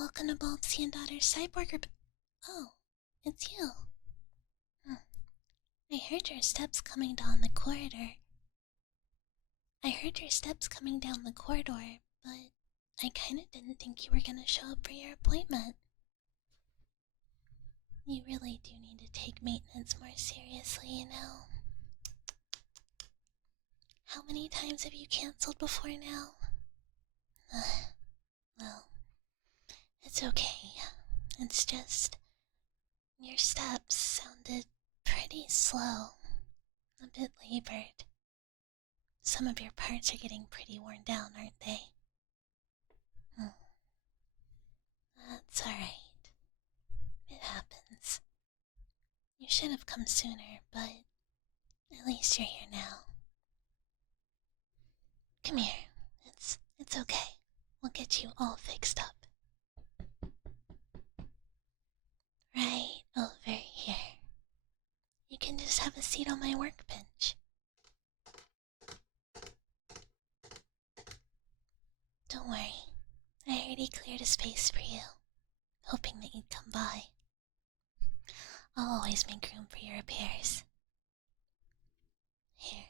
Welcome to Bulbsy and Daughter's Cyborg. Oh, it's you. I heard your steps coming down the corridor. But I kinda didn't think you were gonna show up for your appointment. You really do need to take maintenance more seriously, you know. How many times have you cancelled before now? Well, it's okay. It's just your steps sounded pretty slow, a bit labored. Some of your parts are getting pretty worn down, aren't they? That's alright. It happens. You should have come sooner, but at least you're here now. Come here. It's okay. We'll get you all fixed up. Right over here. You can just have a seat on my workbench. Don't worry. I already cleared a space for you, hoping that you'd come by. I'll always make room for your repairs. Here,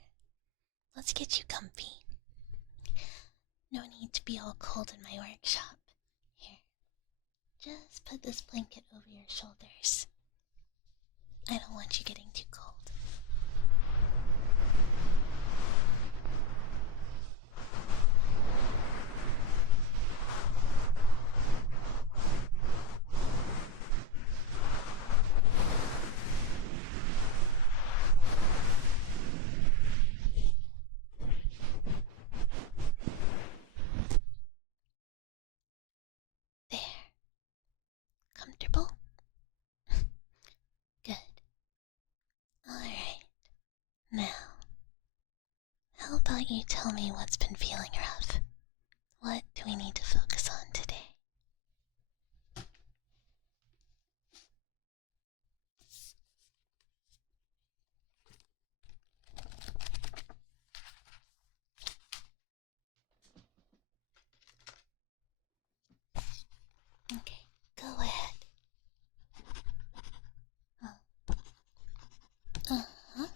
let's get you comfy. No need to be all cold in my workshop. Here, just put this blanket over your shoulders. I don't want you getting too cold. There. Comfortable? Good. Alright. Now, how about you tell me what's been feeling rough? What do we need to focus on today? Okay, go ahead. Uh-huh.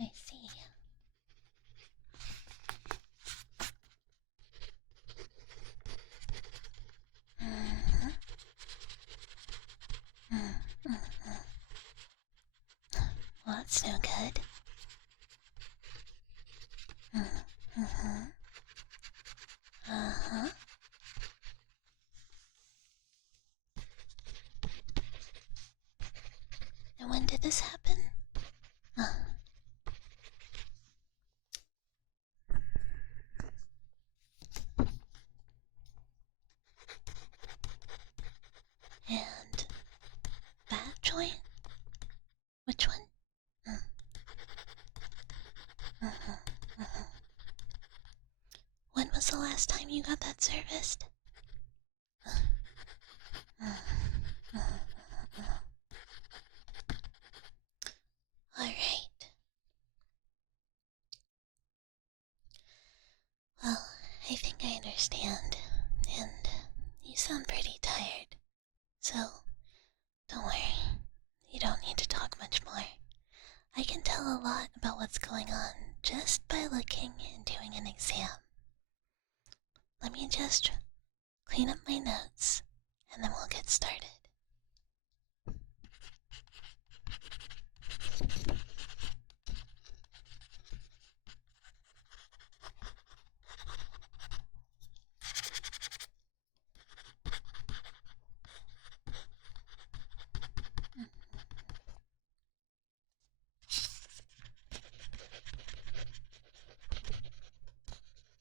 I see. Well, that's no good. And when did this happen? And that joint? Which one? When was the last time you got that serviced? Alright. Well, I think I understand, and you sound pretty tired, so don't worry, you don't need to talk much more. I can tell a lot about what's going on just by looking and doing an exam. Let me just clean up my notes, and then we'll get started.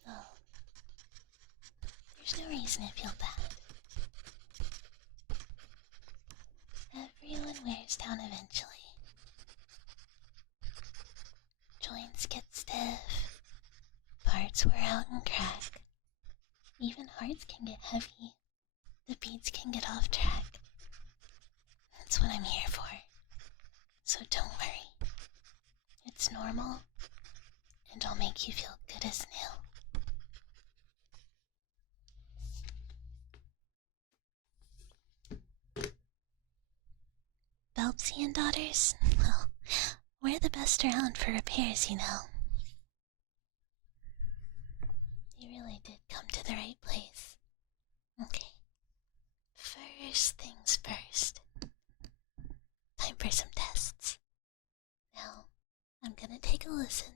Oh, there's no reason to feel bad. Everyone wears down eventually. Joints get stiff, parts wear out and crack. Even hearts can get heavy. The beats can get off track. That's what I'm here for. So don't worry. It's normal, and it'll make you feel good as new. Belpsian daughters? Well, we're the best around for repairs, you know. You really did come to the right place. Okay. First things first. Time for some tests. Now, I'm gonna take a listen.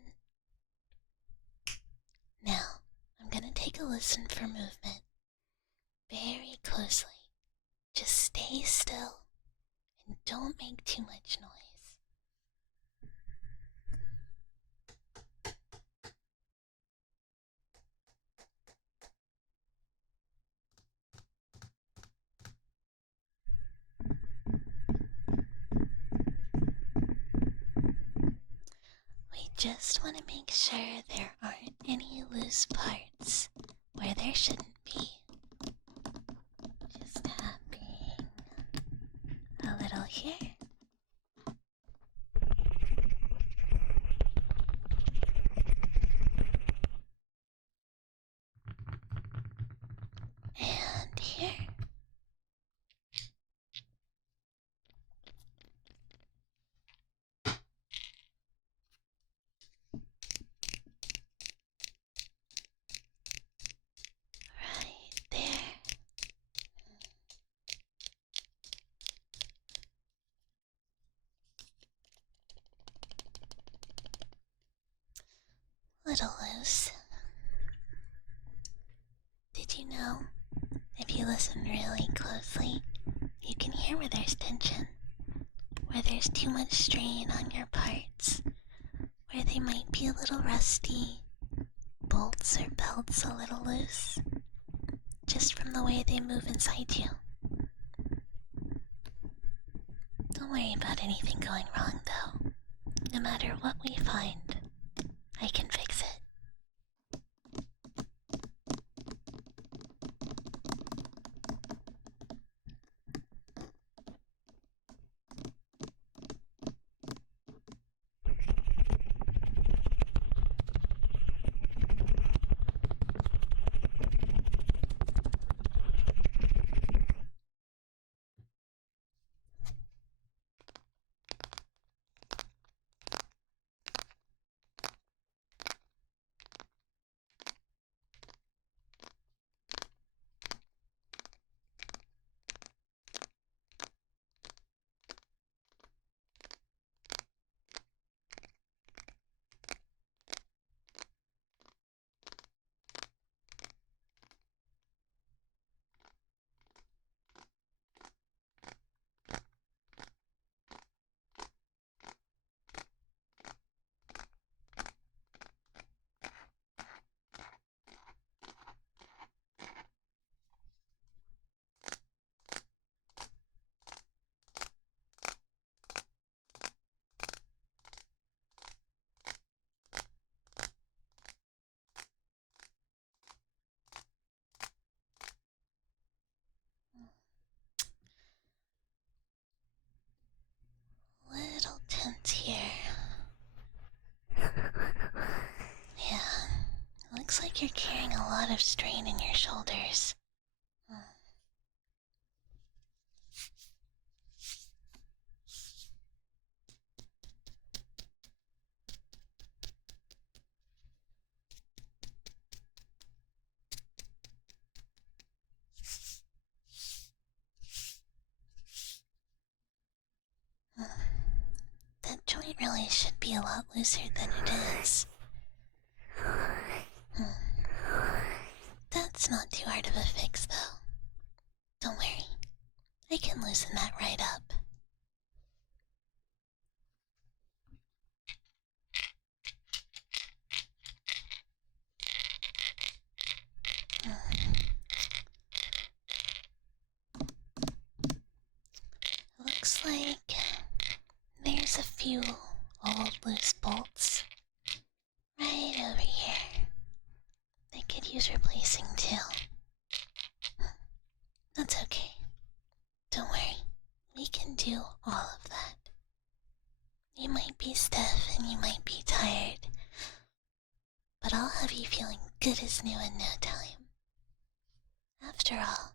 For movement. Very closely. Just stay still and don't make too much noise. We just want to make sure there aren't any loose parts where there shouldn't be. Just tapping a little here. And here. Right there. Little loose. Did you know, if you listen really closely, you can hear where there's tension, where there's too much strain on your parts, where they might be a little rusty, bolts or belts a little loose, just from the way they move inside you. Don't worry about anything going wrong, though. No matter what we find, I can fix it. Little tense here. Yeah, looks like you're carrying a lot of strain in your shoulders. That joint really should be a lot looser than it is. That's not too hard of a fix, though. Don't worry, I can loosen that right up. Looks like there's a few old loose bolts right over here. They could use replacing too. That's okay. Don't worry, we can do all of that. You might be stiff and you might be tired, but I'll have you feeling good as new in no time. After all,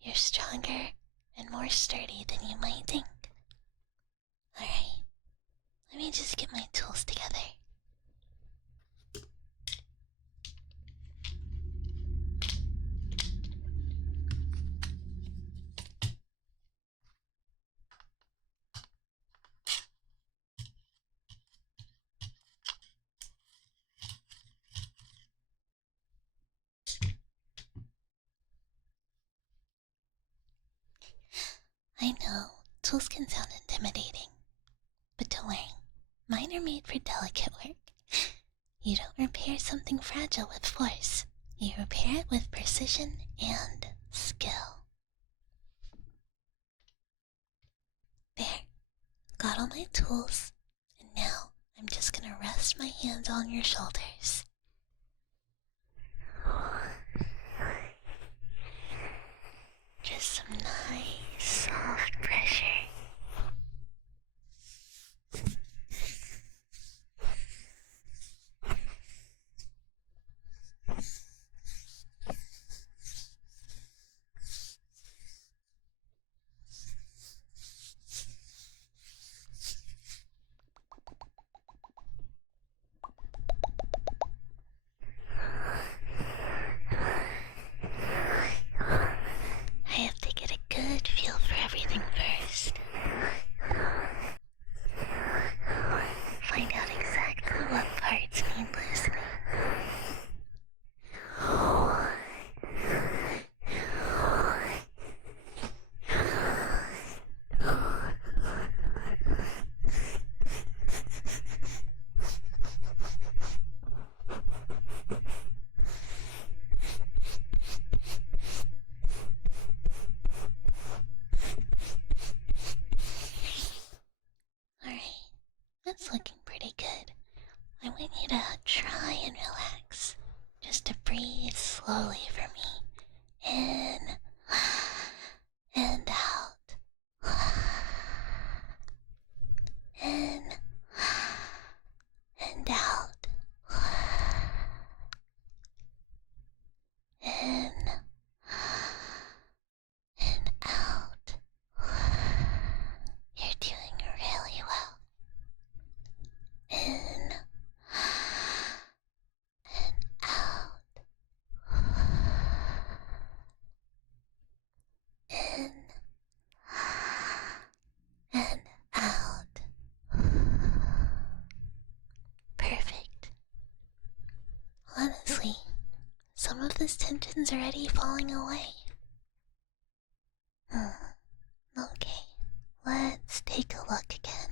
you're stronger and more sturdy than you might think. Alright, let me just get my tools together. I know, tools can sound intimidating, but don't worry, mine are made for delicate work. You don't repair something fragile with force, you repair it with precision and skill. There, got all my tools, and now I'm just gonna rest my hands on your shoulders. Just some nice, soft pressure. I have to get a good feel for everything first. Find out exactly what parts need loosening. Alright, that's looking pretty good. I want you to try and relax. Just to breathe slowly for me. In and out. In and out. In and out. You're doing really well. In and out. In and out. Perfect. Honestly, some of this tension's already falling away. Okay, let's take a look again.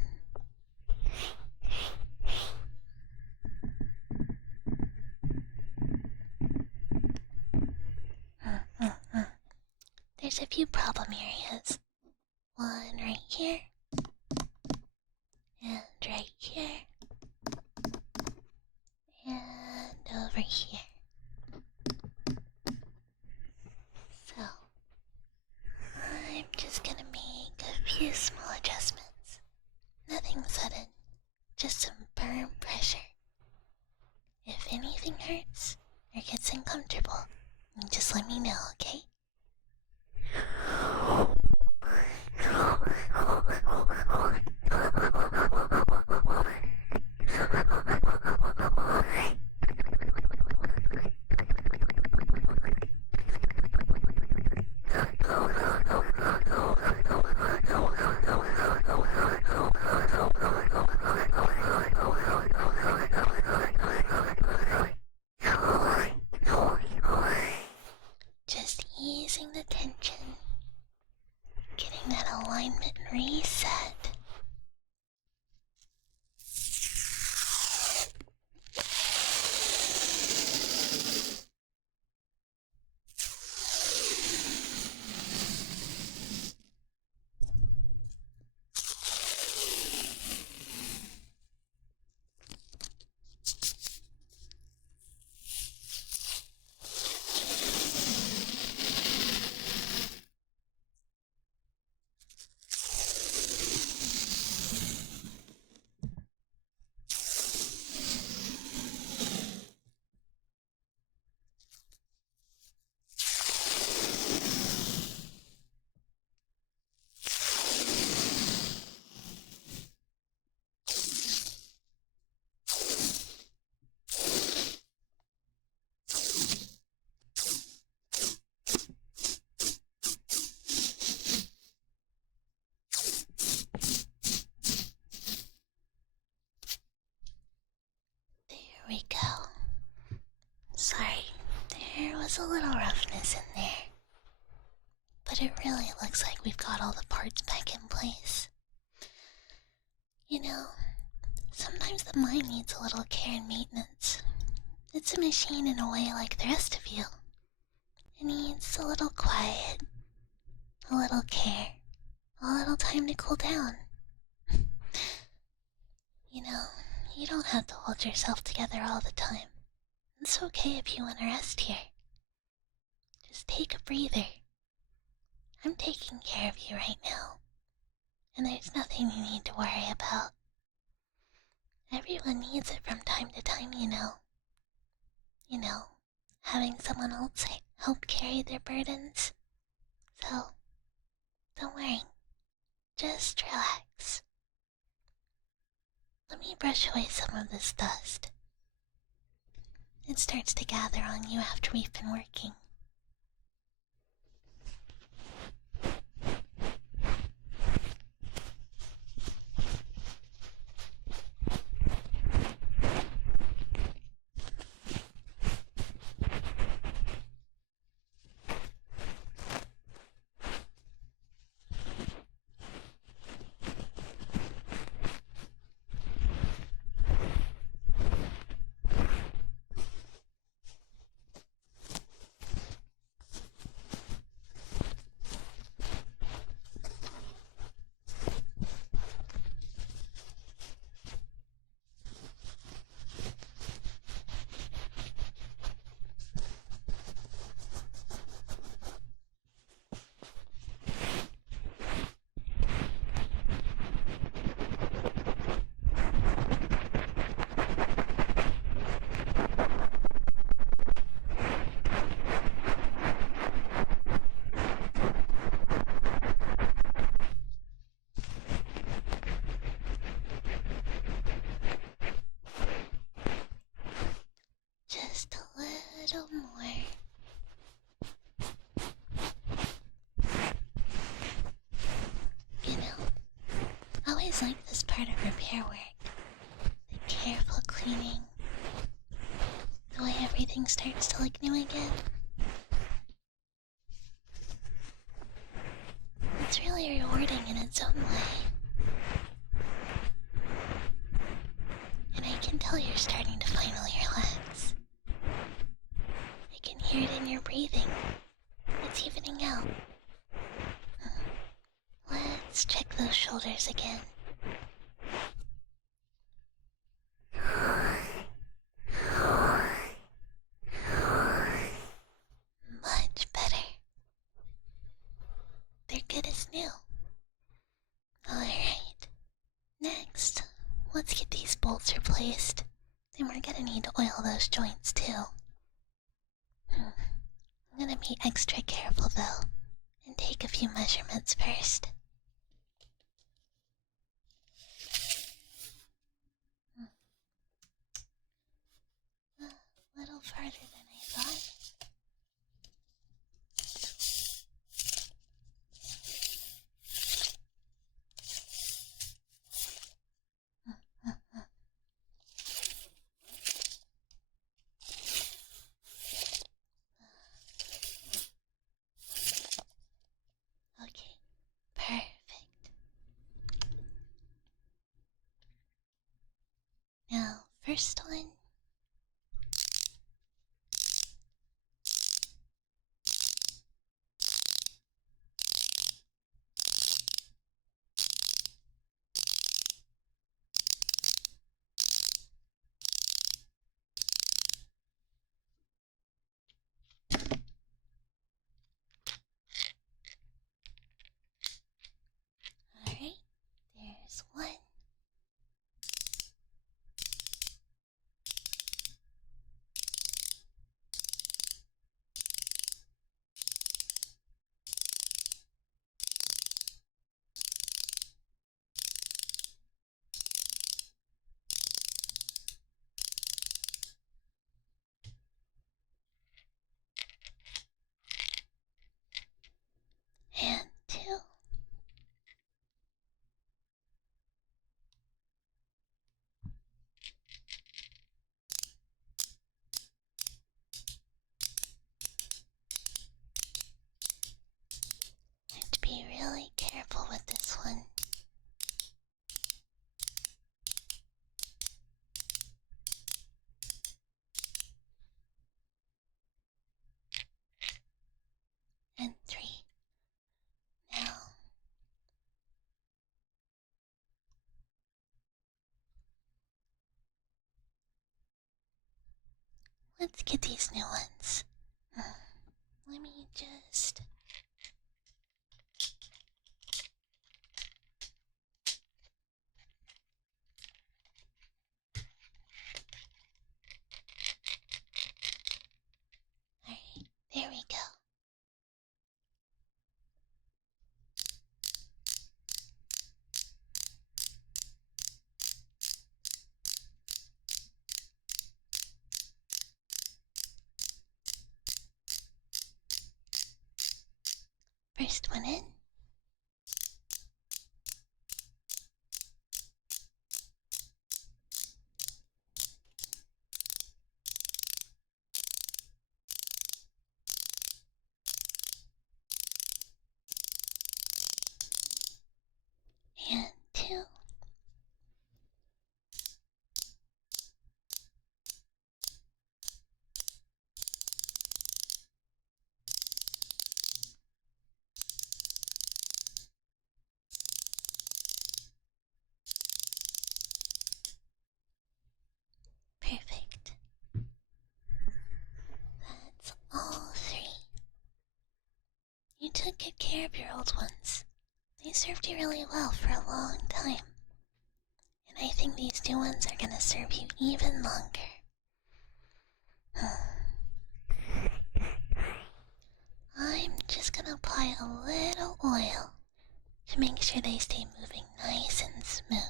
There's a few problem areas. One right here, and right here, and over here. So, I'm just gonna make a few small adjustments. Nothing sudden, just some firm pressure. If anything hurts or gets uncomfortable, just let me know, okay? Just easing the tension, getting that alignment reset. we go. Sorry, there was a little roughness in there. But it really looks like we've got all the parts back in place. You know, sometimes the mind needs a little care and maintenance. It's a machine in a way like the rest of you. It needs a little quiet, a little care, a little time to cool down. You know, you don't have to hold yourself together all the time. It's okay if you want to rest here. Just take a breather. I'm taking care of you right now, and there's nothing you need to worry about. Everyone needs it from time to time, you know. You know, having someone else help carry their burdens. So, don't worry. Just relax. Let me brush away some of this dust. It starts to gather on you after we've been working. Just a little more. You know, I always like this part of repair work. The careful cleaning. The way everything starts to look new again. It's really rewarding in its own way. And I can tell you're starting to finally relax. I can hear it in your breathing. It's evening out. Let's check those shoulders again. Much better. They're good as new. Alright. Next, let's get these bolts replaced. And we're gonna need to oil those joints too. I'm gonna be extra careful though, and take a few measurements first. A little farther than I thought. Okay, perfect. Now, first one. Alright, there's one. let's get these new ones. Let me just... Alright, there we go. First one in. And two. Perfect. That's all three. You took good care of your old ones. They served you really well for a long time. And I think these new ones are gonna serve you even longer. I'm just gonna apply a little oil to make sure they stay moving nice and smooth.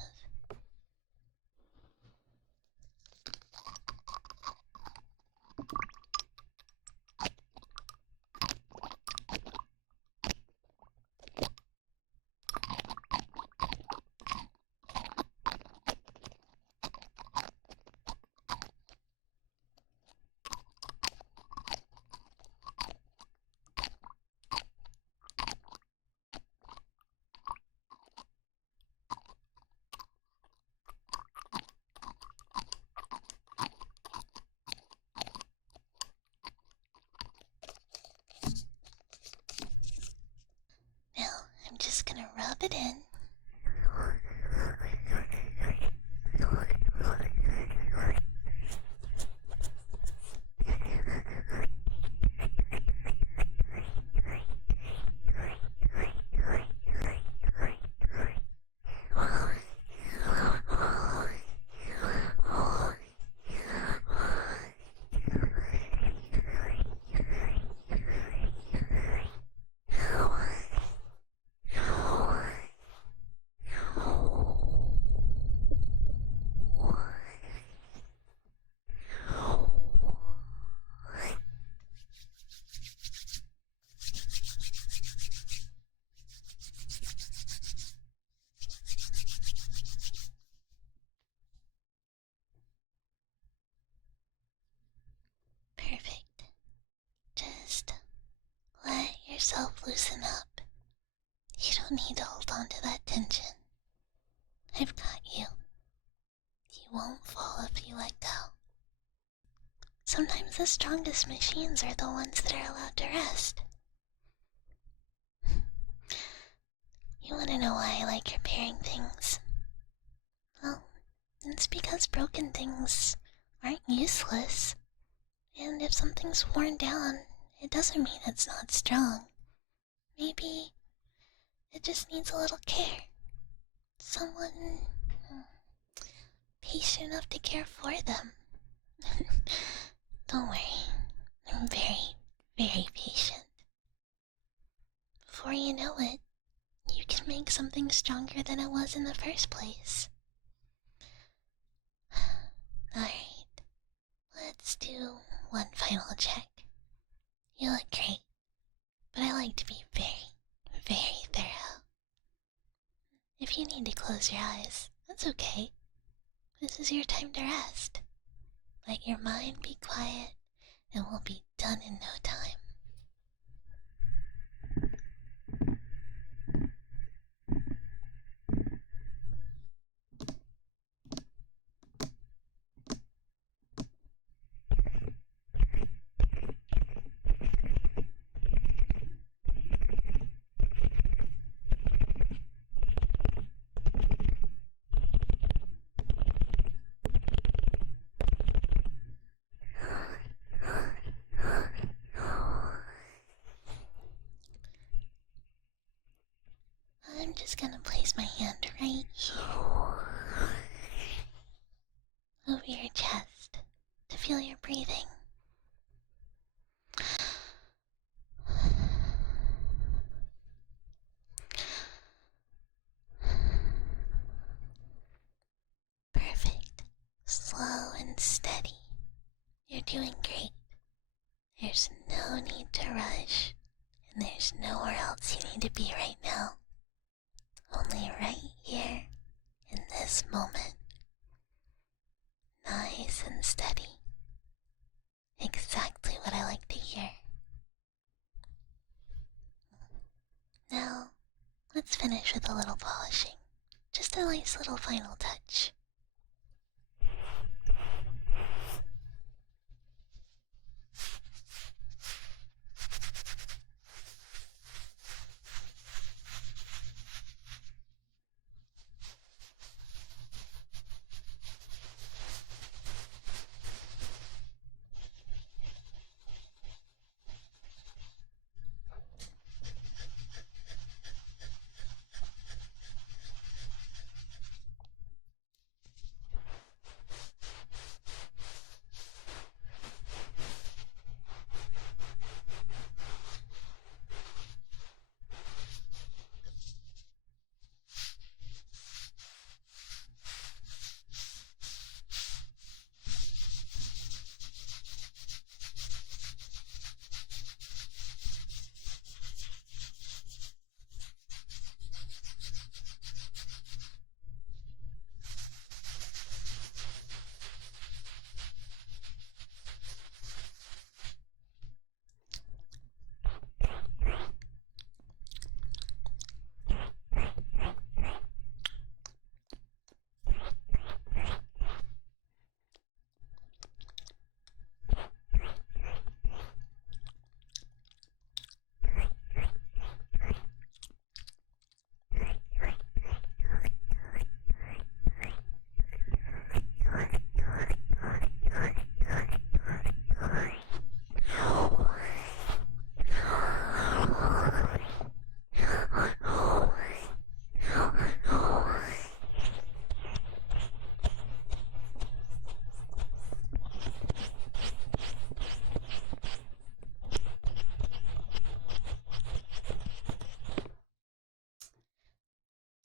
Now, I'm just gonna rub it in. Perfect. Just let yourself loosen up. You don't need to hold on to that tension. I've got you. You won't fall if you let go. Sometimes the strongest machines are the ones that are allowed to rest. You want to know why I like repairing things? Well, it's because broken things aren't useless. And if something's worn down, it doesn't mean it's not strong. Maybe it just needs a little care. Someone patient enough to care for them. Don't worry, I'm very, very patient. Before you know it, you can make something stronger than it was in the first place. Alright, let's do one final check. You look great, but I like to be very, very thorough. If you need to close your eyes, that's okay. This is your time to rest. Let your mind be quiet, and we'll be done in no time. place my hand right here over your chest to feel your breathing. Perfect. Slow and steady. You're doing great. There's no need to rush, and there's nowhere else you need to be right now. Only right here, in this moment. Nice and steady. Exactly what I like to hear. Now, let's finish with a little polishing. Just a nice little final touch.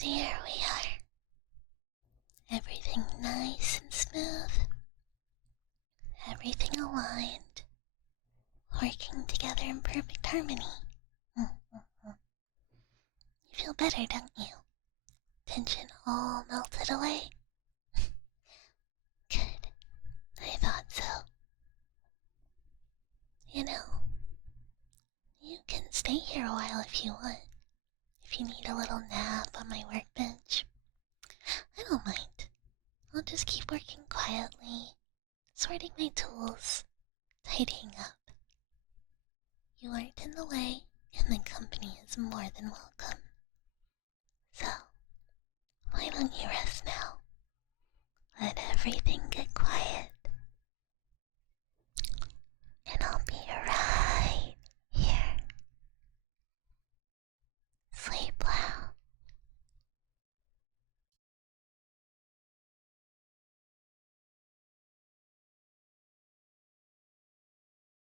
There we are. Everything nice and smooth. Everything aligned. Working together in perfect harmony. You feel better, don't you? Tension all melted away? Good. I thought so. You know, you can stay here a while if you want. If you need a little nap on my workbench, I don't mind. I'll just keep working quietly, sorting my tools, tidying up. You aren't in the way, and the company is more than welcome. So, why don't you rest